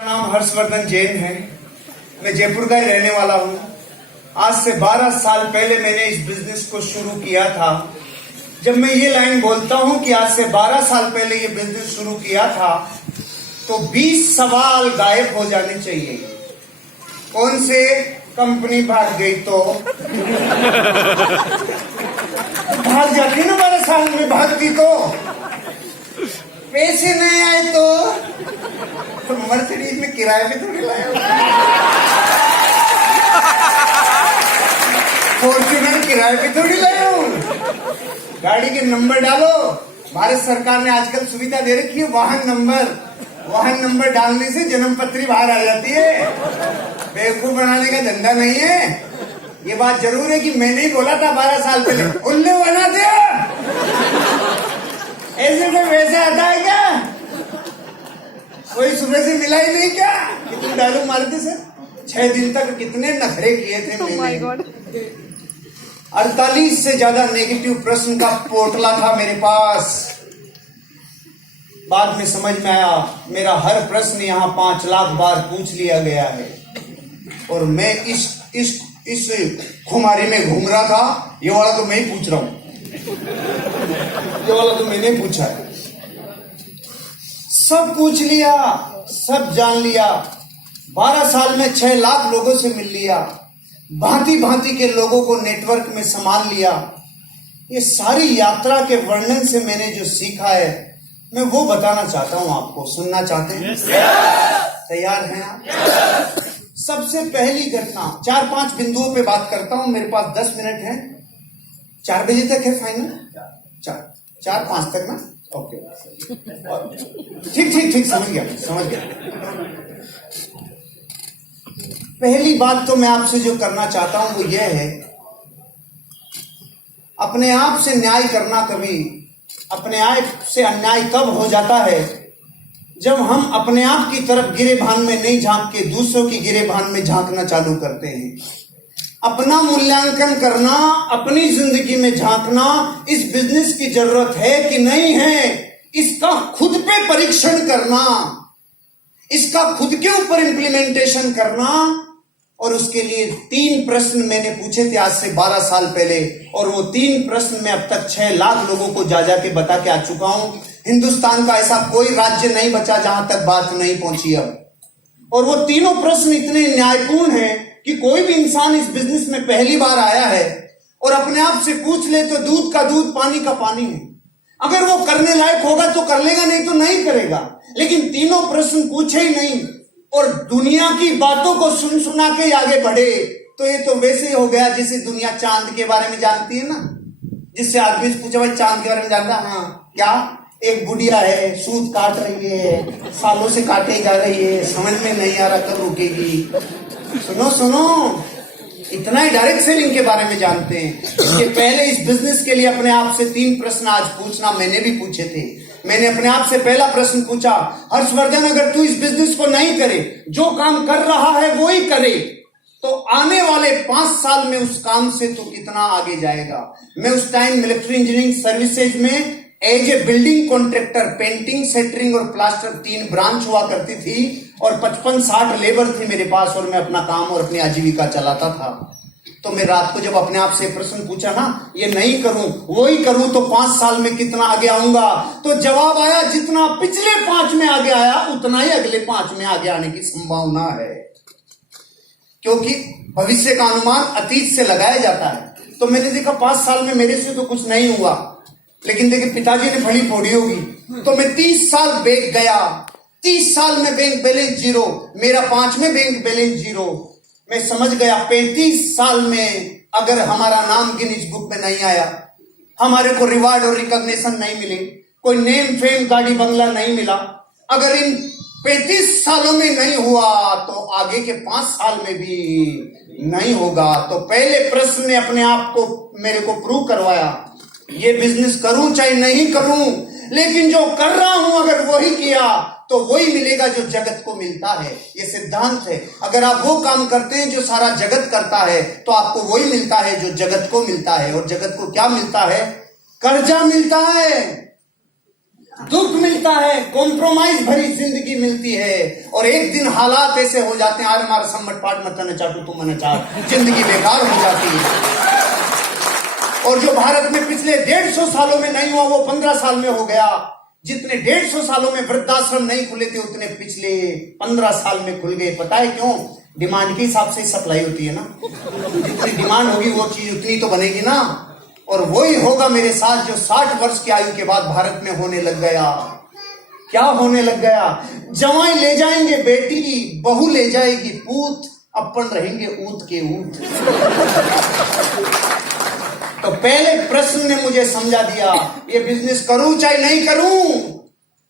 मेरा नाम हर्षवर्धन जैन है। मैं जयपुर का ही रहने वाला हूँ। आज से 12 साल पहले मैंने इस बिजनेस को शुरू किया था। जब मैं ये लाइन बोलता हूँ कि आज से 12 साल पहले ये बिजनेस शुरू किया था, तो 20 सवाल गायब हो जाने चाहिए। कौन से? कंपनी भाग गई तो भाग जाती ना, 12 साल में भागती तो। पैसे नहीं आए तो मर्सिडीज में किराए पे थोड़ी लाया, फॉर्च्यूनर किराए पे थोड़ी लाया हूँ। गाड़ी के नंबर डालो। भारत सरकार ने आजकल सुविधा दे रखी है वाहन नंबर डालने से जन्म पत्री बाहर आ जाती है। बेवकूफ बनाने का धंधा नहीं है। ये बात जरूर है कि मैंने ही बोला था 12 साल पहले, उल्लू बना दिया। ऐसे में वैसे आता है क्या? कोई सुबह से मिला ही नहीं क्या? कितने डायलॉग मारते सर। 6 दिन तक कितने नखरे किए थे मैंने। 48 से ज्यादा नेगेटिव प्रश्न का पोटला था मेरे पास। बाद में समझ में आया मेरा हर प्रश्न यहाँ 5 लाख बार पूछ लिया गया है, और मैं इस खुमारी में घूम रहा था। ये वाला तो मैं ही पूछ रहा हूँ, ये वाला तो मैंने पूछा है। सब पूछ लिया, सब जान लिया। 12 साल में 6 लाख लोगों से मिल लिया, भांति भांति के लोगों को नेटवर्क में संभाल लिया। ये सारी यात्रा के वर्णन से मैंने जो सीखा है, मैं वो बताना चाहता हूं आपको। सुनना चाहते हैं? तैयार हैं आप? सबसे पहली घटना 4-5 बिंदुओं पे बात करता हूं। मेरे पास 10 मिनट है। 4 बजे तक है फाइनल? 4-5 तक ना? ओके, ठीक, समझ गया। पहली बात तो मैं आपसे जो करना चाहता हूं वो ये है, अपने आप से न्याय करना कभी, अपने आप से अन्याय कब हो जाता है, जब हम अपने आप की तरफ गिरेबान में नहीं झांक के दूसरों की गिरेबान में झांकना चालू करते हैं। अपना मूल्यांकन करना, अपनी जिंदगी में झांकना, इस बिजनेस की जरूरत है कि नहीं है, इसका खुद पे परीक्षण करना, इसका खुद के ऊपर इंप्लीमेंटेशन करना। और उसके लिए 3 प्रश्न मैंने पूछे थे आज से 12 साल पहले, और वो 3 प्रश्न में अब तक 6 लाख लोगों को जा के बता के आ चुका हूं। हिंदुस्तान का ऐसा कोई राज्य नहीं बचा जहां तक बात नहीं पहुंची अब। और वो तीनों प्रश्न इतने न्यायपूर्ण हैं कि कोई भी इंसान इस बिजनेस में पहली बार आया है और अपने आप से पूछ ले तो दूध का दूध, पानी का पानी है। अगर वो करने लायक होगा तो कर लेगा, नहीं तो नहीं करेगा। लेकिन तीनों प्रश्न पूछे ही नहीं और दुनिया की बातों को सुना के आगे बढ़े, तो ये तो वैसे ही हो गया जैसे दुनिया चांद के बारे में जानती है ना। जिससे आदमी से पूछा भाई चांद के बारे में जानता? हाँ, क्या? एक बुढ़िया है, सूत काट रही है, सालों से काटे जा रही है, समझ में नहीं आ रहा कब रुकेगी। सुनो, इतना ही डायरेक्ट सेलिंग के बारे में जानते हैं। इसके पहले इस बिजनेस के लिए अपने आप से 3 प्रश्न आज पूछना मैंने भी पूछे थे। मैंने अपने आप से पहला प्रश्न पूछा, हर्षवर्धन अगर तू इस बिजनेस को नहीं करे, जो काम कर रहा है वो ही करे, तो आने वाले 5 साल में उस काम से तू कितना आगे जाएगा? मैं उस टाइम मिलिट्री इंजीनियरिंग सर्विसेज में as a building contractor, painting, shuttering और प्लास्टर 3 ब्रांच हुआ करती थी, और 55-60 लेबर थे मेरे पास, और मैं अपना काम और अपनी आजीविका चलाता था। तो मैं रात को जब अपने आप से प्रश्न पूछा ना, ये नहीं करूं वो ही करूं तो 5 साल में कितना आगे आऊंगा, तो जवाब आया जितना पिछले 5 में आगे आया उतना ही अगले 5 में आगे आने की संभावना है। क्योंकि भविष्य का अनुमान अतीत से लगाया जाता है। तो मैंने देखा 5 साल में मेरे से तो कुछ नहीं हुआ, लेकिन देखिए पिताजी ने फली फोड़ी होगी। तो मैं 30 साल बैंक गया, 30 साल में बैंक बैलेंस 0, मेरा 5 में बैंक बैलेंस 0। मैं समझ गया 35 साल में अगर हमारा नाम गिनीज बुक में नहीं आया, हमारे को रिवार्ड और रिकॉग्निशन नहीं मिले, कोई नेम फेम गाड़ी बंगला नहीं मिला, अगर इन 35 सालों में नहीं हुआ तो आगे के 5 साल में भी नहीं होगा। तो पहले प्रश्न ने अपने आप को मेरे को प्रूव करवाया, ये बिजनेस करूं चाहे नहीं करूं, लेकिन जो कर रहा हूं अगर वही किया तो वही मिलेगा जो जगत को मिलता है। ये सिद्धांत है। अगर आप वो काम करते हैं जो सारा जगत करता है तो आपको वही मिलता है जो जगत को मिलता है। और जगत को क्या मिलता है? कर्जा मिलता है। दुख मिलता है, कॉम्प्रोमाइज भरी जिंदगी मिलती है, और एक दिन हालात ऐसे हो जाते हैं, आज हमारा सम्मट पाठ मत न चाटू तुम न चाट, जिंदगी बेकार हो जाती है। और जो भारत में पिछले 150 सालों में नहीं हुआ वो 15 साल में हो गया। जितने 150 सालों में वृद्धाश्रम नहीं खुले थे उतने पिछले 15 साल में खुल गए। पता है क्यों? डिमांड के हिसाब से सप्लाई होती है ना, जितनी डिमांड होगी वो चीज उतनी तो बनेगी ना। और वही होगा मेरे साथ जो 60 वर्ष की आयु के बाद भारत में होने लग गया। क्या होने लग गया? जवाई ले जाएंगे बेटी, बहू ले जाएगी पूत, अपन रहेंगे ऊंट के ऊंट। तो पहले प्रश्न ने मुझे समझा दिया, ये बिजनेस करूं चाहे नहीं करूं,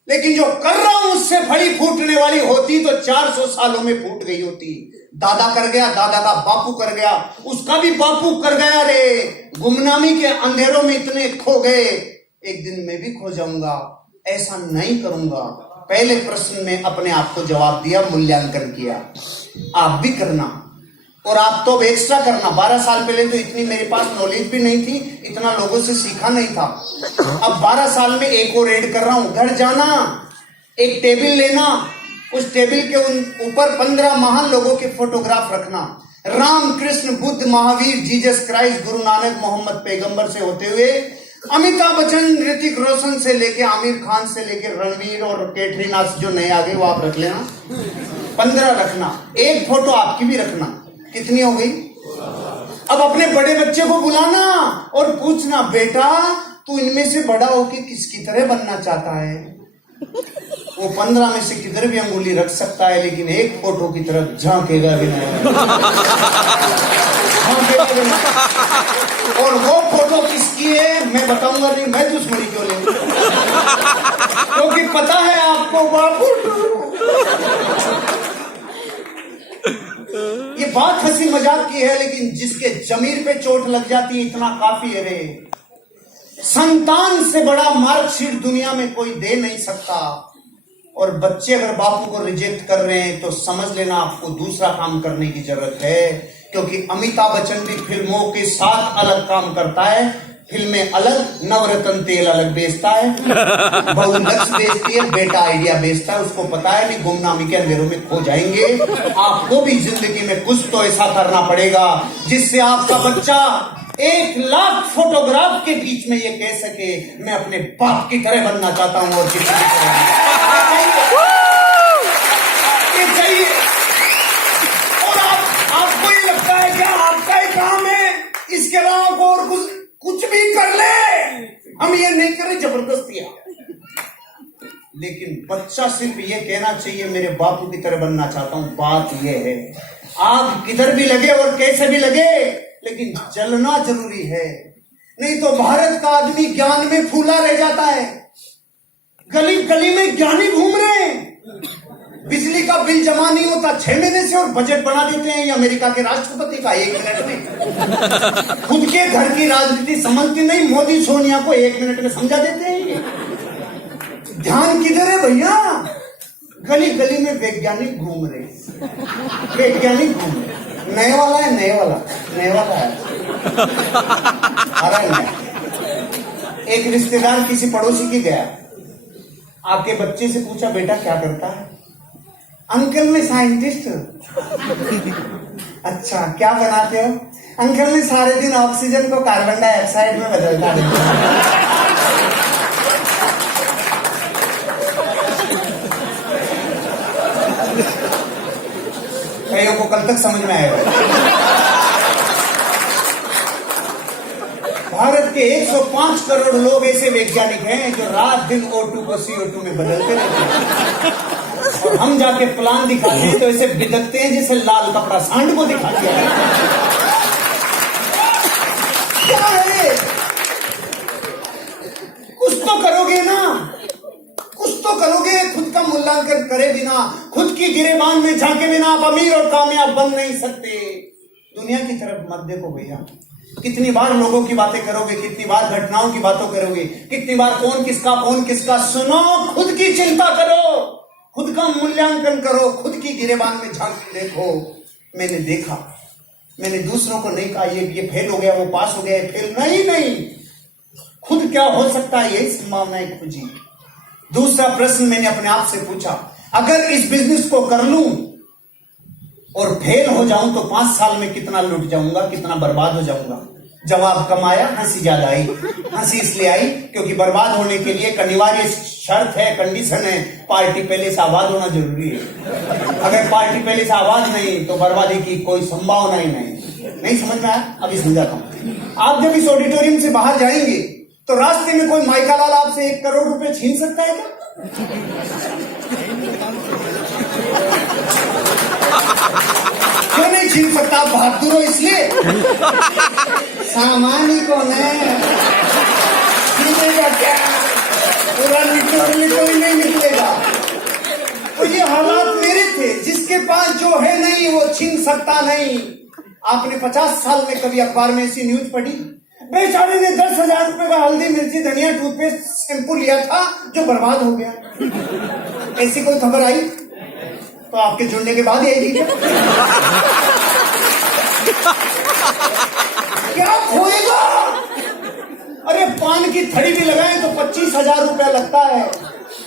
लेकिन जो कर रहा हूं उससे फड़ी फूटने वाली होती तो 400 सालों में फूट गई होती। दादा कर गया, दादा का बापू कर गया, उसका भी बापू कर गया रे। गुमनामी के अंधेरों में इतने खो गए, एक दिन मैं भी खो जाऊंगा, ऐसा नहीं करूंगा। पहले प्रश्न में अपने आप को जवाब दिया, मूल्यांकन किया। आप भी करना, और आप तो अब एक्स्ट्रा करना। 12 साल पहले तो इतनी मेरे पास नॉलेज भी नहीं थी, इतना लोगों से सीखा नहीं था। अब 12 साल में एक और ऐड कर रहा हूं। घर जाना, एक टेबल लेना, उस टेबल के ऊपर 15 महान लोगों के फोटोग्राफ रखना। राम, कृष्ण, बुद्ध, महावीर, जीसस क्राइस्ट, गुरु नानक, मोहम्मद पैगंबर से होते हुए अमिताभ बच्चन, ऋतिक रोशन से लेके आमिर खान से लेके रणवीर और कैटरीना जो नए आ गए वो आप रख लेना। 15 रखना, एक फोटो आपकी भी रखना। कितनी हो गई? अब अपने बड़े बच्चे को बुलाना और पूछना, बेटा तू इनमें से बड़ा होके किसकी तरह बनना चाहता है? वो 15 में से किधर भी अंगुली रख सकता है, लेकिन एक फोटो की तरफ झांकेगा भी नहीं। और वो फोटो किसकी है मैं बताऊंगा नहीं, मैं दुश्मनी क्यों ले, क्योंकि पता है आपको बापू। ये बात हंसी मजाक की है, लेकिन जिसके जमीर पे चोट लग जाती है इतना काफी है रे। संतान से बड़ा मार्कशीट दुनिया में कोई दे नहीं सकता। और बच्चे अगर बापू को रिजेक्ट कर रहे हैं तो समझ लेना आपको दूसरा काम करने की जरूरत है, क्योंकि अमिताभ बच्चन भी फिल्मों के साथ अलग काम करता है। फिल्में अलग, नवरत्न तेल अलग बेचता है, बहू लक्स बेचती है, बेटा आइडिया बेचता है। उसको पता है कि गुमनामी के अंधेरों में खो जाएंगे। आपको भी जिंदगी में कुछ तो ऐसा करना पड़ेगा जिससे आपका बच्चा 1 लाख फोटोग्राफ के बीच में ये कह सके, मैं अपने बाप की तरह बनना चाहता हूं और किसी की तरह ये चाहिए। और आपको ये लगता है क्या आपका ही काम है, इसके अलावा और कुछ भी कर ले, हम ये नहीं करें जबरदस्तियां। लेकिन बच्चा सिर्फ ये कहना चाहिए, मेरे बापू की तरह बनना चाहता हूं। बात ये है, आग किधर भी लगे और कैसे भी लगे, लेकिन जलना जरूरी है। नहीं तो भारत का आदमी ज्ञान में फूला रह जाता है। गली गली में ज्ञानी घूम रहे हैं, बिजली का बिल जमा नहीं होता 6 महीने से और बजट बना देते हैं ये अमेरिका के राष्ट्रपति का 1 मिनट में। खुद के घर की राजनीति समझती नहीं, मोदी सोनिया को 1 मिनट में समझा देते हैं। ध्यान किधर है भैया? गली गली में वैज्ञानिक घूम रहे, वैज्ञानिक घूम रहे। नए वाला है, नए वाला है, आ रहा है नया। एक रिश्तेदार किसी पड़ोसी के गया, आपके बच्चे से पूछा, बेटा क्या करता है? अंकल मैं साइंटिस्ट हूं। अच्छा क्या बनाते हो? अंकल मैं सारे दिन ऑक्सीजन को कार्बन डाइऑक्साइड में बदलता रहता हूं। कईयों को कल तक समझ में आएगा। भारत के 105 करोड़ लोग ऐसे वैज्ञानिक हैं जो रात दिन O2 को CO2 में बदलते रहते हैं, और हम जाके प्लान दिखाते हैं तो ऐसे बिदकते हैं जैसे लाल कपड़ा सांड को दिखा दिया है। क्या है? कुछ तो करोगे ना, कुछ तो करोगे। खुद का मूल्यांकन करे बिना, खुद की गिरेबान में झांके बिना आप अमीर और कामयाब बन नहीं सकते। दुनिया की तरफ मत देखो भैया। कितनी बार लोगों की बातें करोगे, कितनी बार घटनाओं की बातों करोगे, कितनी बार कौन किसका। सुनो, खुद की चिंता करो, खुद का मूल्यांकन करो, खुद की गिरेबान में झांक देखो। मैंने देखा, मैंने दूसरों को नहीं कहा ये फेल हो गया, वो पास हो गया, फेल नहीं। खुद क्या हो सकता है यही संभावनाएं खोजी। दूसरा प्रश्न मैंने अपने आप से पूछा, अगर इस बिजनेस को कर लूं और फेल हो जाऊं तो 5 साल में कितना लुट जाऊंगा, कितना बर्बाद हो जाऊंगा। जवाब कम आया, हंसी ज्यादा आई। हंसी इसलिए आई क्योंकि बर्बाद होने के लिए एक अनिवार्य शर्त है, कंडीशन है, पार्टी पहले से आबाद होना जरूरी है। अगर पार्टी पहले से आबाद नहीं तो बर्बादी की कोई संभावना ही नहीं समझ में आया? अभी समझाता हूं। आप जब इस ऑडिटोरियम से बाहर जाएंगे तो रास्ते में कोई माइका लाल आपसे 1 करोड़ रुपए छीन सकता है क्या? क्यों नहीं छीन सकता? आप बहादुर हो इसलिए। सामान ही कौन है, छीनेगा क्या? पूरा कोई नहीं निकलेगा। तो ये हालात मेरे थे, जिसके पास जो है नहीं वो छीन सकता नहीं। आपने 50 साल में कभी अखबार में ऐसी न्यूज पढ़ी? बेचारे ने 10,000 रुपए का हल्दी मिर्ची धनिया टूथपेस्ट शैम्पू लिया था जो बर्बाद हो गया। ऐसी कोई खबर आई? तो आपके जुड़ने के बाद आएगी क्या खोएगा? अरे पान की थड़ी भी लगाएं तो 25,000 रुपया लगता है।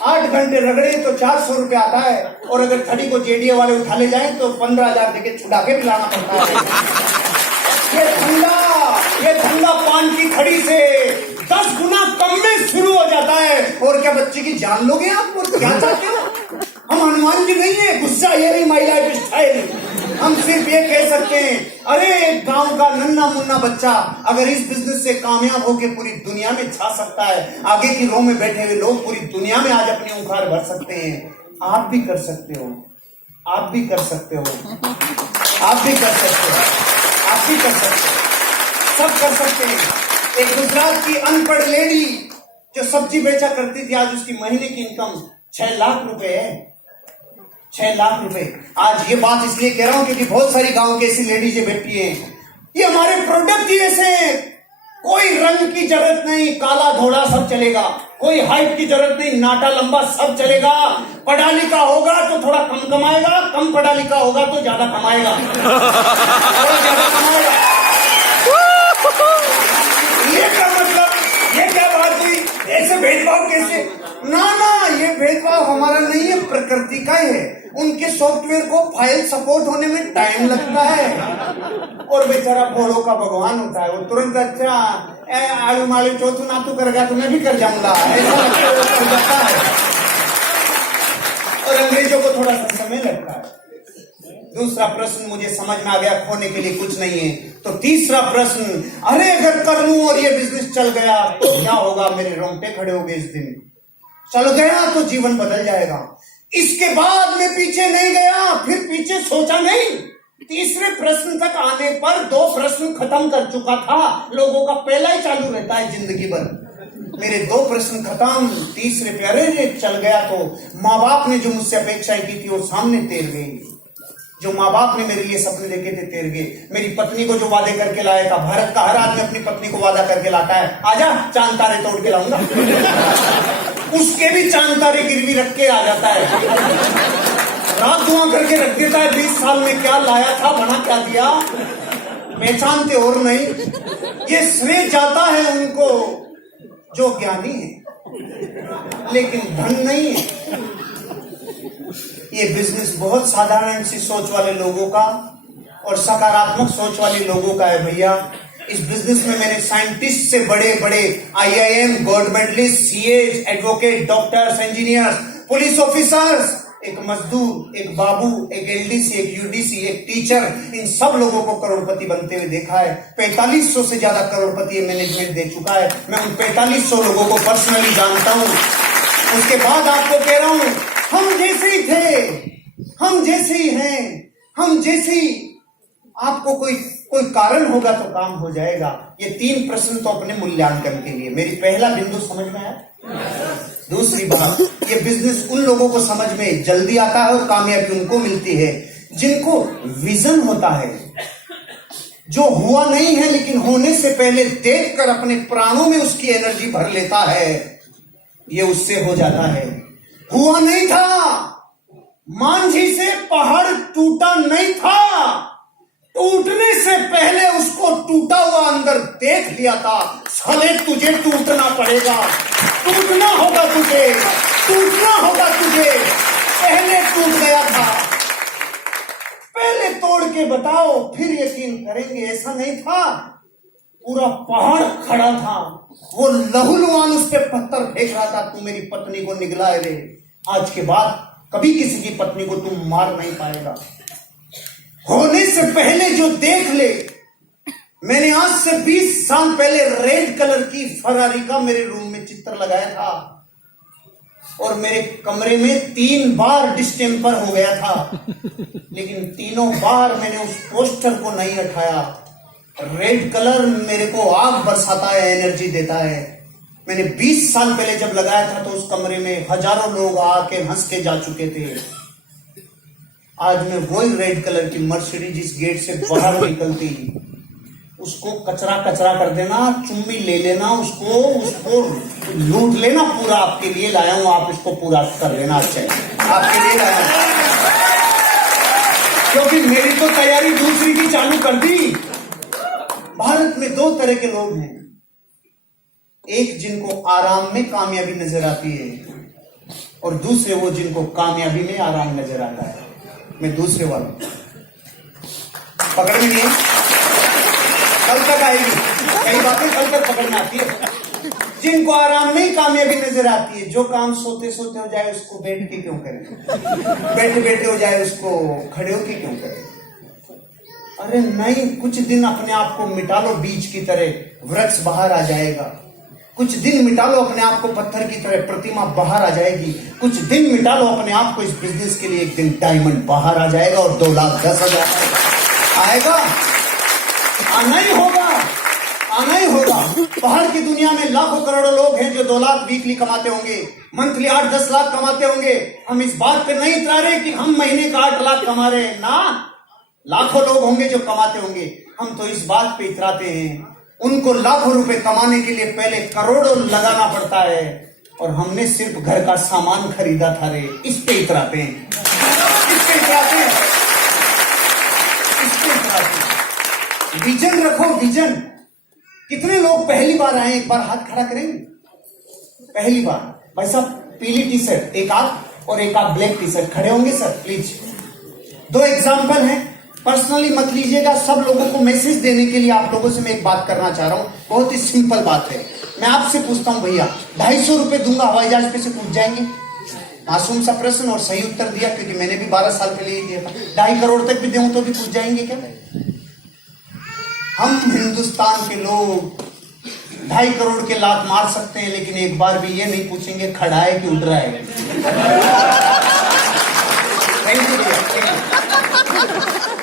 8 घंटे रगड़े तो 400 रुपया आता है, और अगर थड़ी को जेडीए वाले उठा ले जाएं तो 15,000 देके छुड़ा के पिलाना पड़ता है। ये धंधा पान की थड़ी से 10 गुना कम में शुरू हो जाता है। और क्या बच्चे की जान लोगे आप? और क्या चाहते हो? हम हनुमान जी नहीं है, गुस्सा ये नहीं माई लाइफ स्टाइल। हम सिर्फ ये कह सकते हैं, अरे एक गांव का नन्ना मुन्ना बच्चा अगर इस बिजनेस से कामयाब होकर पूरी दुनिया में छा सकता है, आगे की रो में बैठे हुए लोग पूरी दुनिया में आज अपनी उखाड़ भर सकते हैं। आप भी कर सकते हो, आप भी कर सकते हो, आप भी कर सकते हो, आप भी कर सकते हो, सब कर सकते हैं। एक गुजरात की अनपढ़ लेडी जो सब्जी बेचा करती थी, आज उसकी महीने की इनकम 6 लाख रुपए है। 6 लाख रुपए। आज ये बात इसलिए कह रहा हूं क्योंकि बहुत सारी गांव की ऐसी लेडीजें बैठी हैं। ये हमारे प्रोडक्ट ही ऐसे हैं, कोई रंग की जरूरत नहीं, काला धोला सब चलेगा। कोई हाइट की जरूरत नहीं, नाटा लंबा सब चलेगा। पढ़ा लिखा होगा तो थोड़ा कम कमाएगा, कम पढ़ा लिखा होगा तो ज्यादा कमाएगा, थोड़ा ज्यादा कमाएगा। ये क्या मतलब? ये क्या बात हुई? ऐसे भेदभाव कैसे? ना ये भेदभाव हमारा नहीं है, प्रकृति का है। उनके सॉफ्टवेयर को फाइल सपोर्ट होने में टाइम लगता है, और बेचारा भोलों का भगवान होता है। वो तुरंत अच्छा आलू मालू चौथू नातू करेगा तो मैं भी कर जाऊंगा, ऐसा कर जाता है। और अंग्रेजों को थोड़ा सा समय लगता है। दूसरा प्रश्न मुझे समझ में आ गया, खोने के लिए कुछ नहीं है। तो तीसरा प्रश्न, अरे अगर कर लूं और ये बिजनेस चल गया तो क्या होगा? मेरे रोंगटे खड़े हो गए इस दिन। चल गया तो जीवन बदल जाएगा। इसके बाद मैं पीछे नहीं गया, फिर पीछे सोचा नहीं। तीसरे प्रश्न तक आने पर 2 प्रश्न खत्म कर चुका था। लोगों का पहला ही चालू रहता है जिंदगी भर। मेरे 2 प्रश्न खत्म, तीसरे पे अरे चल गया तो माँ बाप ने जो मुझसे अपेक्षाएं की थी वो सामने तैर गई। जो माँ बाप ने मेरे लिए सपने देखे थे तैर गए। मेरी पत्नी को जो वादे करके लाया था, भारत का हर आदमी अपनी पत्नी को वादा करके लाता है, आजा चांद तारे तोड़ के लाऊंगा, उसके भी चांद तारे गिरवी रख के आ जाता है। रात दुआ करके रख देता है। 20 साल में क्या लाया था, बना क्या दिया, पहचानते और नहीं। ये श्रेय जाता है उनको जो ज्ञानी है, लेकिन धन नहीं है। ये बिजनेस बहुत साधारण सी सोच वाले लोगों का और सकारात्मक सोच वाले लोगों का है भैया। इस बिजनेस में मैंने साइंटिस्ट से बड़े बड़े IIM, gold medallist, CAs, advocate, doctors, engineers, police officers, एक मजदूर, एक बाबू, एक LDC, एक UDC, एक टीचर, इन सब लोगों को करोड़पति बनते हुए देखा है। 4500 से ज्यादा करोड़पति मैनेजमेंट दे चुका है। मैं उन 4500 लोगों को पर्सनली जानता हूं। उसके बाद आपको कह रहा हूं, हम जैसे ही थे, हम जैसे ही हैं, हम जैसे ही, आपको कोई कारण होगा तो काम हो जाएगा। ये 3 प्रश्न तो अपने मूल्यांकन के लिए। मेरी पहला बिंदु समझ में आया। दूसरी बात, ये बिजनेस उन लोगों को समझ में जल्दी आता है और कामयाबी उनको मिलती है जिनको विजन होता है, जो हुआ नहीं है लेकिन होने से पहले देखकर अपने प्राणों में उसकी एनर्जी भर लेता है। ये उससे हो जाता है। हुआ नहीं था, मांझी से पहाड़ टूटा नहीं था, टूटने से पहले उसको टूटा हुआ अंदर देख लिया था। साले तुझे टूटना पड़ेगा, टूटना होगा तुझे। टूटना होगा तुझे, पहले टूट गया था। पहले तोड़ के बताओ फिर यकीन करेंगे। ऐसा नहीं था, पूरा पहाड़ खड़ा था, वो लहूलुहान उस पे पत्थर फेंक रहा था, तू मेरी पत्नी को निगला रे। आज के बाद कभी किसी की पत्नी को तुम मार नहीं पाएगा। होने से पहले जो देख ले। मैंने आज से 20 साल पहले रेड कलर की फरारी का मेरे रूम में चित्र लगाया था और मेरे कमरे में 3 बार डिस्टेम्पर हो गया था, लेकिन तीनों बार मैंने उस पोस्टर को नहीं हटाया। रेड कलर मेरे को आग बरसाता है, एनर्जी देता है। मैंने 20 साल पहले जब लगाया था तो उस कमरे में हजारों लोग आके हंस के जा चुके थे। आज मैं वही रेड कलर की मर्सिडीज जिस गेट से बाहर निकलती, उसको कचरा कचरा कर देना, चुम्मी ले लेना, उसको लूट लेना पूरा। आपके लिए लाया हूं, आप इसको पूरा कर लेना। अच्छा आपके लिए लाया हूं, क्योंकि मेरी तो तैयारी दूसरी की चालू कर दी। भारत में 2 तरह के लोग हैं, एक जिनको आराम में कामयाबी नजर आती है और दूसरे वो जिनको कामयाबी में आराम नजर आता है। मैं दूसरे वाला पकड़ में नहीं है, कल तक आएगी, कई बातें कल तक पकड़ में आती है। जिनको आराम में कामयाबी नजर आती है, जो काम सोते सोते हो जाए उसको बैठ के क्यों करें, बैठे बैठे हो जाए उसको खड़े होके क्यों करें। अरे नहीं, कुछ दिन अपने आप को मिटा लो, बीज की तरह वृक्ष बाहर आ जाएगा। कुछ दिन मिटा लो अपने आप को, पत्थर की तरह प्रतिमा बाहर आ जाएगी। कुछ दिन मिटा लो अपने आप को, इस बिजनेस के लिए एक दिन डायमंड बाहर आ जाएगा और 2,10,000 आएगा। आना ही होगा, आना ही होगा। बाहर की दुनिया में लाखों करोड़ों लोग हैं जो 2 लाख वीकली कमाते होंगे, मंथली 8-10 लाख कमाते होंगे। हम इस बात पे नहीं इतरा रहे कि हम महीने का 8 लाख कमा रहे हैं ना। लाखों लोग होंगे जो कमाते होंगे, हम तो इस बात पे इतराते हैं उनको लाखों रुपए कमाने के लिए पहले करोड़ों लगाना पड़ता है और हमने सिर्फ घर का सामान खरीदा था रे। इस पे इतराते हैं, इस पे इतराते हैं, इस पे इतराते हैं। विजन रखो, विजन। कितने लोग पहली बार आए, एक बार हाथ खड़ा करेंगे। पहली बार भाई साहब, पीली टी शर्ट एक आप और एक आप ब्लैक टी शर्ट, खड़े होंगे सर प्लीज। 2 एग्जाम्पल हैं, पर्सनली मत लीजिएगा। सब लोगों को मैसेज देने के लिए आप लोगों से मैं एक बात करना चाह रहा हूं, बहुत ही सिंपल बात है। मैं आपसे पूछता हूं भैया, 250 रुपए दूंगा, हवाई जहाज पे से कूद जाएंगे? मासूम सा प्रश्न और सही उत्तर दिया, क्योंकि मैंने भी 12 साल पहले ही दिया था। 2.5 करोड़ तक भी दूं तो भी कूद जाएंगे क्या? हम हिंदुस्तान के लोग 2.5 करोड़ के लात मार सकते हैं, लेकिन एक बार भी ये नहीं पूछेंगे खड़ा है कि उड़ रहा है।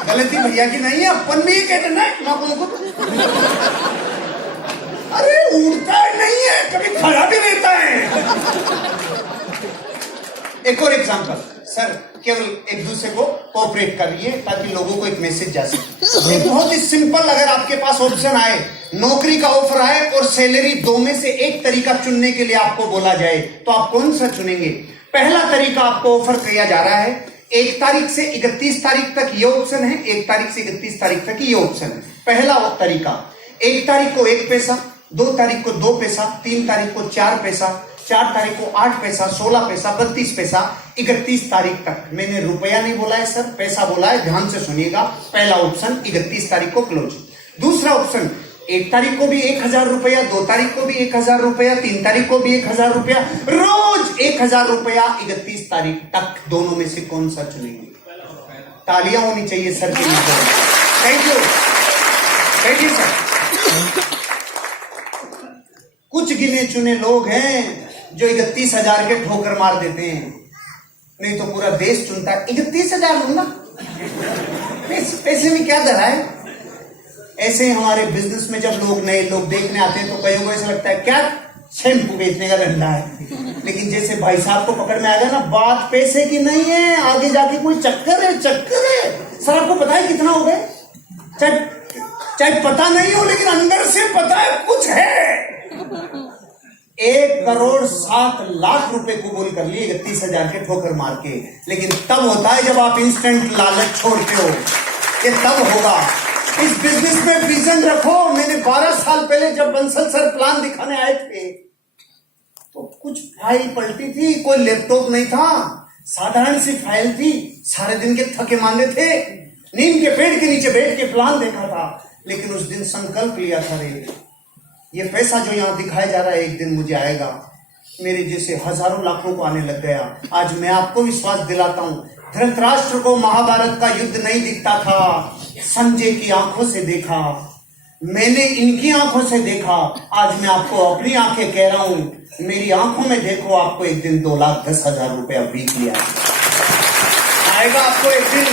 गलती भैया की नहीं है, अपन भी कहते ना अरे उड़ता नहीं है, कभी खड़ा भी रहता है। एक और एग्जांपल सर, केवल एक दूसरे को कोऑपरेट करिए ताकि लोगों को एक मैसेज जा सके। एक बहुत ही सिंपल, अगर आपके पास ऑप्शन आए, नौकरी का ऑफर आए और सैलरी, 2 में से एक तरीका चुनने के लिए आपको बोला जाए, तो आप कौन सा चुनेंगे? पहला तरीका आपको ऑफर किया जा रहा है, 1 तारीख से 31 तारीख तक ये ऑप्शन है, 1 तारीख से 31 तारीख तक ये ऑप्शन है। पहला तरीका, 1 तारीख को 1 पैसा, 2 तारीख को 2 पैसा, 3 तारीख को 4 पैसा, 4 तारीख को 8 पैसा, 16 पैसा, 32 पैसा, 31 तारीख तक। मैंने रुपया नहीं बोला है सर, पैसा बोला है, ध्यान से सुनिएगा। पहला ऑप्शन 31 तारीख को क्लोज। दूसरा ऑप्शन, 1 तारीख को भी 1,000 रुपया, 2 तारीख को भी 1,000 रुपया, 3 तारीख को भी 1,000 रुपया, रोज 1,000 रुपया 31 तारीख तक। दोनों में से कौन सा चुनेंगे? तालियां होनी चाहिए सर के लिए। Thank you, thank you sir. कुछ गिने चुने लोग हैं जो 31,000 के ठोकर मार देते हैं, नहीं तो पूरा देश चुनता है 31,000 लूंगा, पैसे में क्या धरा है। ऐसे हमारे बिजनेस में जब लोग नए लोग देखने आते हैं तो कईयों को ऐसा लगता है क्या शैम्पू बेचने का धंधा है, लेकिन जैसे भाई साहब को पकड़ में आ गया ना, बात पैसे की नहीं है, आगे जाके कोई चक्कर है, चक्कर है। सर आपको पता है कितना हो गए? चाहे पता नहीं हो, लेकिन अंदर से पता है कुछ है। 1,07,00,000 रुपए को बोल कर लिए 31,000 के ठोकर मार के। लेकिन तब होता है जब आप इंस्टेंट लालच छोड़ते हो, ये तब होगा। इस बिजनेस में विजन रखो। मैंने 12 साल पहले जब बंसल सर प्लान दिखाने आए थे तो कुछ फाइल पलटी थी, कोई लैपटॉप नहीं था, साधारण सी फाइल थी। सारे दिन के थके मांदे थे, नीम के पेड़ के नीचे बैठ के प्लान देखा था, लेकिन उस दिन संकल्प लिया था, रे ये पैसा जो यहाँ दिखाया जा रहा है एक दिन मुझे आएगा। मेरे जैसे हजारों लाखों को आने लग गया। आज मैं आपको विश्वास दिलाता हूँ, धृतराष्ट्र को महाभारत का युद्ध नहीं दिखता था, संजय की आंखों से देखा, मैंने इनकी आंखों से देखा। आज मैं आपको अपनी आंखें कह रहा हूं, मेरी आंखों में देखो, आपको एक दिन 2,10,000 रुपया वीकली आएगा, आपको एक दिन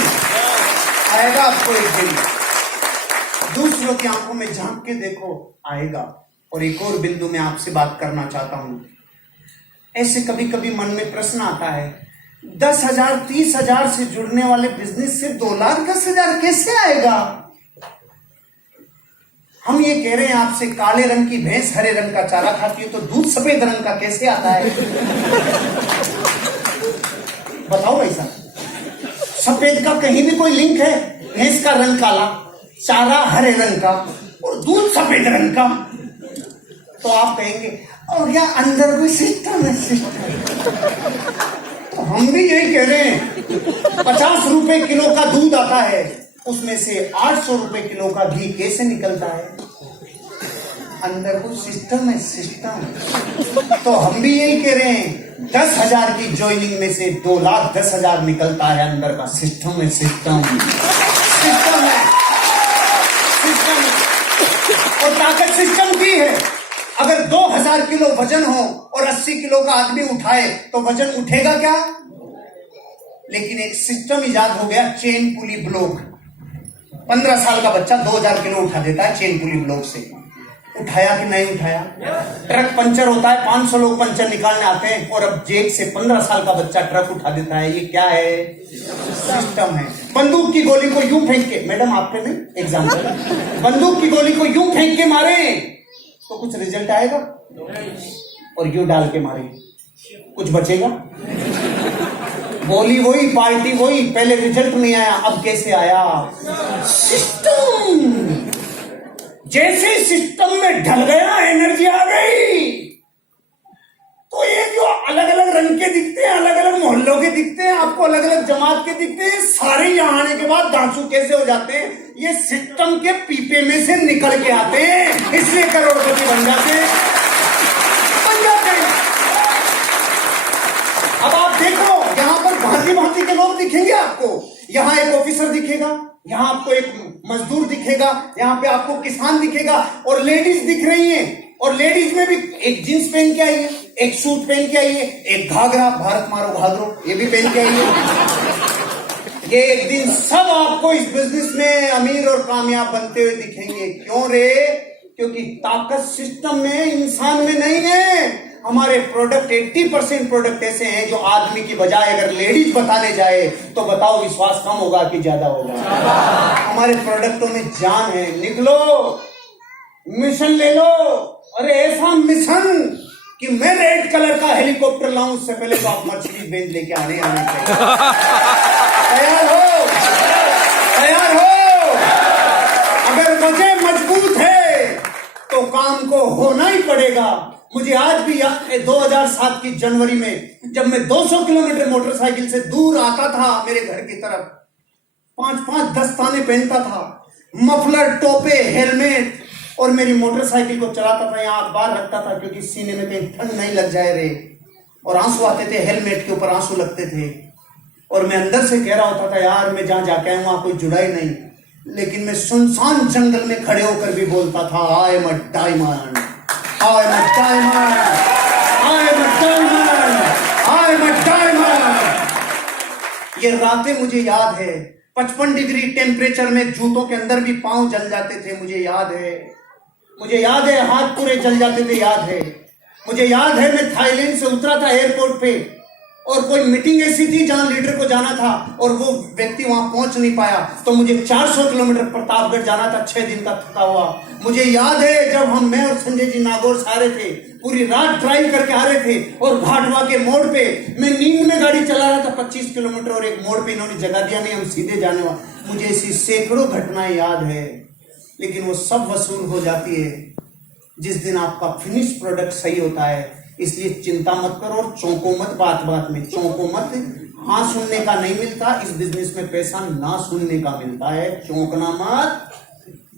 आएगा, आपको एक दिन। दूसरों की आंखों में झांक के देखो, आएगा। और एक और बिंदु में आपसे बात करना चाहता हूं। ऐसे कभी कभी मन में प्रश्न आता है, 10,000 30,000 से जुड़ने वाले बिजनेस से 2,10,000 कैसे आएगा? हम ये कह रहे हैं आपसे, काले रंग की भैंस हरे रंग का चारा खाती है, तो दूध सफेद रंग का कैसे आता है? बताओ भाई साहब, सफेद का कहीं भी कोई लिंक है? भैंस का रंग काला, चारा हरे रंग का और दूध सफेद रंग का। तो आप कहेंगे और क्या अंदर कोई सिस्टम है? सिस्टम। तो हम भी यही कह रहे हैं, 50 रुपए किलो का दूध आता है, उसमें से 800 रुपए किलो का घी कैसे निकलता है? अंदर कोई सिस्टम है, सिस्टम। तो हम भी यही कह रहे हैं, 10,000 की ज्वाइनिंग में से 2,10,000 निकलता है, अंदर का सिस्टम है, सिस्टम सिस्टम है, सिस्टम। और ताकत सिस्टम की है। अगर 2,000 किलो वजन हो और 80 किलो का आदमी उठाए तो वजन उठेगा क्या? लेकिन एक सिस्टम इजाद हो गया, चेन पुली ब्लॉक। 15 साल का बच्चा 2,000 किलो उठा देता है चेन पुली ब्लॉक से। उठाया कि नहीं उठाया? ट्रक पंचर होता है, 500 लोग पंचर निकालने आते हैं, और अब जेब से 15 साल का बच्चा ट्रक उठा देता है। ये क्या है? सिस्टम है। बंदूक की गोली को यूं फेंक के, मैडम आपने नहीं एग्जाम्पल, बंदूक की गोली को यूं फेंक के मारे तो कुछ रिजल्ट आएगा? और यूं डाल के मारे कुछ बचेगा? गोली वही, पार्टी वही, पहले रिजल्ट नहीं आया, अब कैसे आया? सिस्टम। जैसे सिस्टम में ढल गया, एनर्जी आ गई। तो ये जो अलग अलग रंग के दिखते हैं, अलग अलग मोहल्लों के दिखते हैं, आपको अलग अलग जमात के दिखते हैं, सारे यहाँ आने के बाद दांसू कैसे हो जाते हैं? ये सिस्टम के पीपे में से निकल के आते हैं, इसलिए करोड़पति बन जाते हैं। अब आप देखो, यहाँ पर भांति भांति के लोग दिखेंगे आपको। यहाँ एक ऑफिसर दिखेगा, यहाँ आपको एक मजदूर दिखेगा, यहाँ पे आपको किसान दिखेगा, और लेडीज दिख रही हैं। और लेडीज में भी एक जींस पहन के आई है, एक सूट पहन के आई है, एक घाघरा, भारत मारो घाघरो, ये भी पहन के आई है। ये एक दिन सब आपको इस बिजनेस में अमीर और कामयाब बनते हुए दिखेंगे। क्यों रे? क्योंकि ताकत सिस्टम में, इंसान में नहीं है। हमारे प्रोडक्ट 80% प्रोडक्ट ऐसे हैं जो आदमी की बजाय अगर लेडीज बताने जाए तो बताओ विश्वास कम होगा कि ज्यादा होगा? हमारे प्रोडक्टों में जान है। निकलो, मिशन ले लो। अरे ऐसा मिशन कि मैं रेड कलर का हेलीकॉप्टर लाऊं, उससे पहले तो आप मर्सिडीज बेंज लेके आने चाहिए। तैयार हो? तैयार हो? अगर वजह मजबूत है तो काम को होना ही पड़ेगा। मुझे आज भी याद है 2007 की जनवरी में, जब मैं 200 किलोमीटर मोटरसाइकिल से दूर आता था मेरे घर की तरफ, 5-5 दस्ताने पहनता था, मफलर, टोपे, हेलमेट, और मेरी मोटरसाइकिल को चलाता था, यहाँ अखबार रखता था क्योंकि सीने में कहीं ठंड नहीं लग जाए रे। और आंसू आते थे, हेलमेट के ऊपर आंसू लगते थे, और मैं अंदर से कह रहा होता था, यार मैं जहां जाके आया वहां कोई जुड़ा ही नहीं। लेकिन मैं सुनसान जंगल में खड़े होकर भी बोलता था, I am a diamond, I am a diamond, I am a diamond, I am a diamond. ये रातें मुझे याद है, 55 डिग्री टेम्परेचर में जूतों के अंदर भी पांव जल जाते थे, मुझे याद है। मुझे याद है हाथ पूरे जल जाते थे, याद है। मुझे याद है मैं थाईलैंड से उतरा था एयरपोर्ट पे, और कोई मीटिंग ऐसी थी जहां लीडर को जाना था और वो व्यक्ति वहां पहुंच नहीं पाया, तो मुझे 400 किलोमीटर प्रतापगढ़ जाना था, 6 दिन का थका हुआ। मुझे याद है जब मैं और संजय जी नागौर से आ रहे थे, पूरी रात ड्राइव करके आ रहे थे, और घाटवा के मोड़ पे मैं नींद में गाड़ी चला रहा था 25 किलोमीटर, और एक मोड़ पे इन्होंने जगह दिया नहीं, हम सीधे जाने वाले। मुझे ऐसी सैकड़ों घटनाएं याद है, लेकिन वो सब वसूल हो जाती है जिस दिन आपका फिनिश प्रोडक्ट सही होता है। इसलिए चिंता मत करो और चौंको मत, बात बात में चौंको मत। हाँ सुनने का नहीं मिलता इस बिजनेस में पैसा, ना सुनने का मिलता है, चौंकना मत।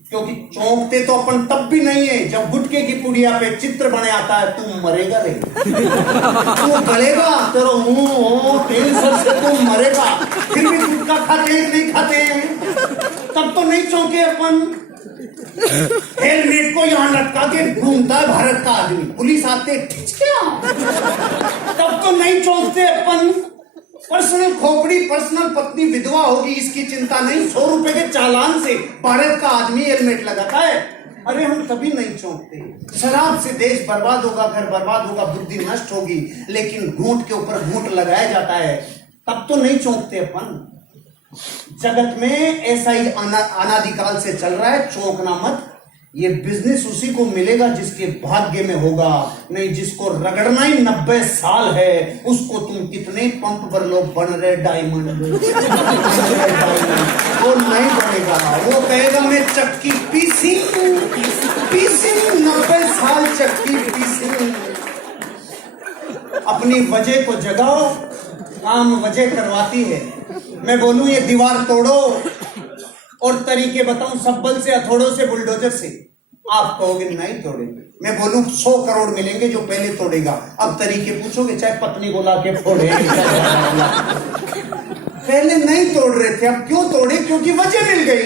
क्योंकि चौंकते तो अपन तब भी नहीं है जब गुटके की पुड़िया पे चित्र बने आता है, तू मरेगा रे, तू गलेगा, तेरा कैंसर से तू मरेगा, फिर भी गुटखा खाते हैं नहीं खाते हैं, तब तो नहीं चौंके अपन। हेलमेट को यहाँ लटका के घूमता है भारत का आदमी, पुलिस आते खींच क्या, तब तो नहीं चौंकते अपन। पर्सनल खोपड़ी, पर्सनल पत्नी विधवा होगी इसकी चिंता नहीं, 100 रुपए के चालान से भारत का आदमी हेलमेट लगाता है, अरे हम कभी नहीं चौंकते। शराब से देश बर्बाद होगा, घर बर्बाद होगा, बुद्धि नष्ट होगी, लेकिन घूंट के ऊपर घूंट लगाया जाता है, तब तो नहीं चौंकते अपन। जगत में ऐसा ही अनादिकाल से चल रहा है, चौंकना मत। ये बिजनेस उसी को मिलेगा जिसके भाग्य में होगा, नहीं जिसको रगड़ना ही 90 साल है, उसको तुम कितने पंप पर लोग बन रहे डायमंड, वो नहीं बनेगा। वो कहेगा मैं चक्की पीसी 90 साल चक्की पीसी। अपनी वजह को जगाओ, काम वजह करवाती है। मैं बोलूं ये दीवार तोड़ो और तरीके बताऊं, सब बल से, हथौड़ों से, बुलडोजर से, आप कहोगे नहीं तोड़ेंगे। मैं बोलूं 100 करोड़ मिलेंगे जो पहले तोड़ेगा। अब तरीके पूछोगे, चाहे पत्नी को ला के फोड़े, पहले नहीं तोड़ रहे थे, अब क्यों तोड़े? क्योंकि वजह मिल गई।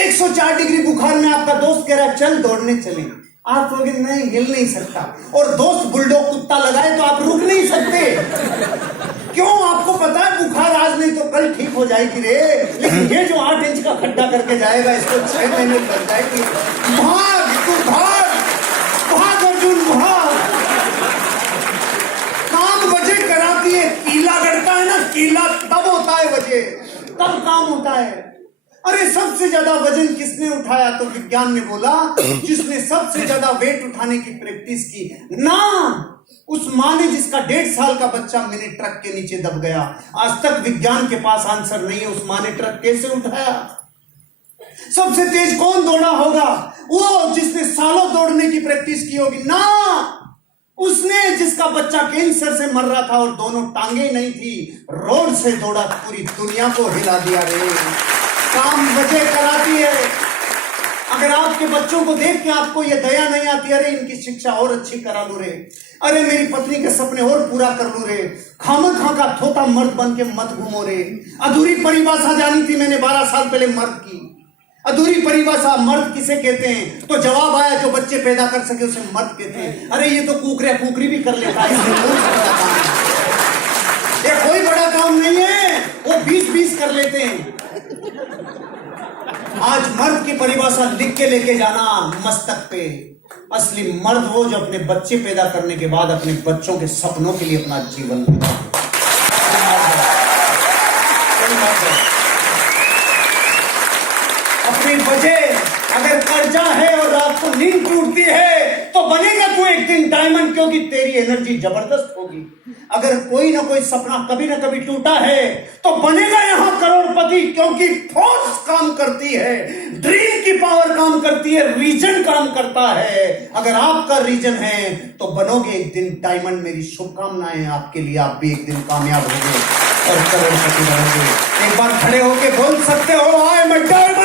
104 डिग्री बुखार में आपका दोस्त कह रहा है चल दौड़ने चले, आप कहोगे नहीं, हिल नहीं सकता, और दोस्त बुलडॉग कुत्ता लगाए तो आप रुक नहीं सकते। क्यों? आपको पता है बुखार आज नहीं तो कल ठीक हो जाएगी रे, लेकिन ये जो 8 इंच का खड्डा करके जाएगा इसको 6 महीने लग जाएगी। भाग तू भाग, भाग अर्जुन भाग। काम वजह कराती है, कीला गड़ता है ना, कीला तब होता है वजह, तब काम होता है। अरे सबसे ज्यादा वजन किसने उठाया? तो विज्ञान ने बोला जिसने सबसे ज्यादा वेट उठाने की प्रैक्टिस की ना, उस माँ ने जिसका 1.5 साल का बच्चा मिनी ट्रक के नीचे दब गया। आज तक विज्ञान के पास आंसर नहीं है उस माँ ने ट्रक कैसे उठाया। सबसे तेज कौन दौड़ा होगा? वो जिसने सालों दौड़ने की प्रैक्टिस की होगी ना, उसने जिसका बच्चा कैंसर से मर रहा था और दोनों टांगे नहीं थी, रोड से दौड़ा, पूरी दुनिया को हिला दिया रे। काम वजह कराती है। अगर आपके बच्चों को देख के आपको ये दया नहीं आती, अरे इनकी शिक्षा और अच्छी करा लू रे, अरे मेरी पत्नी के सपने और पूरा कर लू रे, खामखा का थोता मर्द बन के मत घूमो रे। अधूरी परिभाषा जानी थी मैंने 12 साल पहले मर्द की। अधूरी परिभाषा मर्द किसे कहते हैं? तो जवाब आया जो बच्चे पैदा कर सके उसे मर्द कहते हैं। अरे ये तो कुकरी भी कर लेता है, ये कोई बड़ा काम नहीं है, वो 20-20 कर लेते हैं। आज मर्द की परिभाषा लिख के लेके जाना मस्तक पे। असली मर्द वो जो अपने बच्चे पैदा करने के बाद अपने बच्चों के सपनों के लिए अपना जीवन देता। अपनी वजह अगर कर्जा है और रात को नींद टूटती है तो बनेगा तू एक दिन डायमंड, क्योंकि तेरी एनर्जी जबरदस्त होगी। अगर कोई ना कोई सपना कभी ना कभी टूटा है तो बनेगा यहां करोड़पति, क्योंकि फोर्स काम करती है, ड्रीम की पावर काम करती है, रीजन काम करता है। अगर आपका रीजन है तो बनोगे एक दिन डायमंड। मेरी शुभकामनाएं आपके लिए, आप भी एक दिन कामयाब होंगे और करोड़पति बनोगे। एक बार खड़े होके बोल सकते हो आई एम अ डायमंड।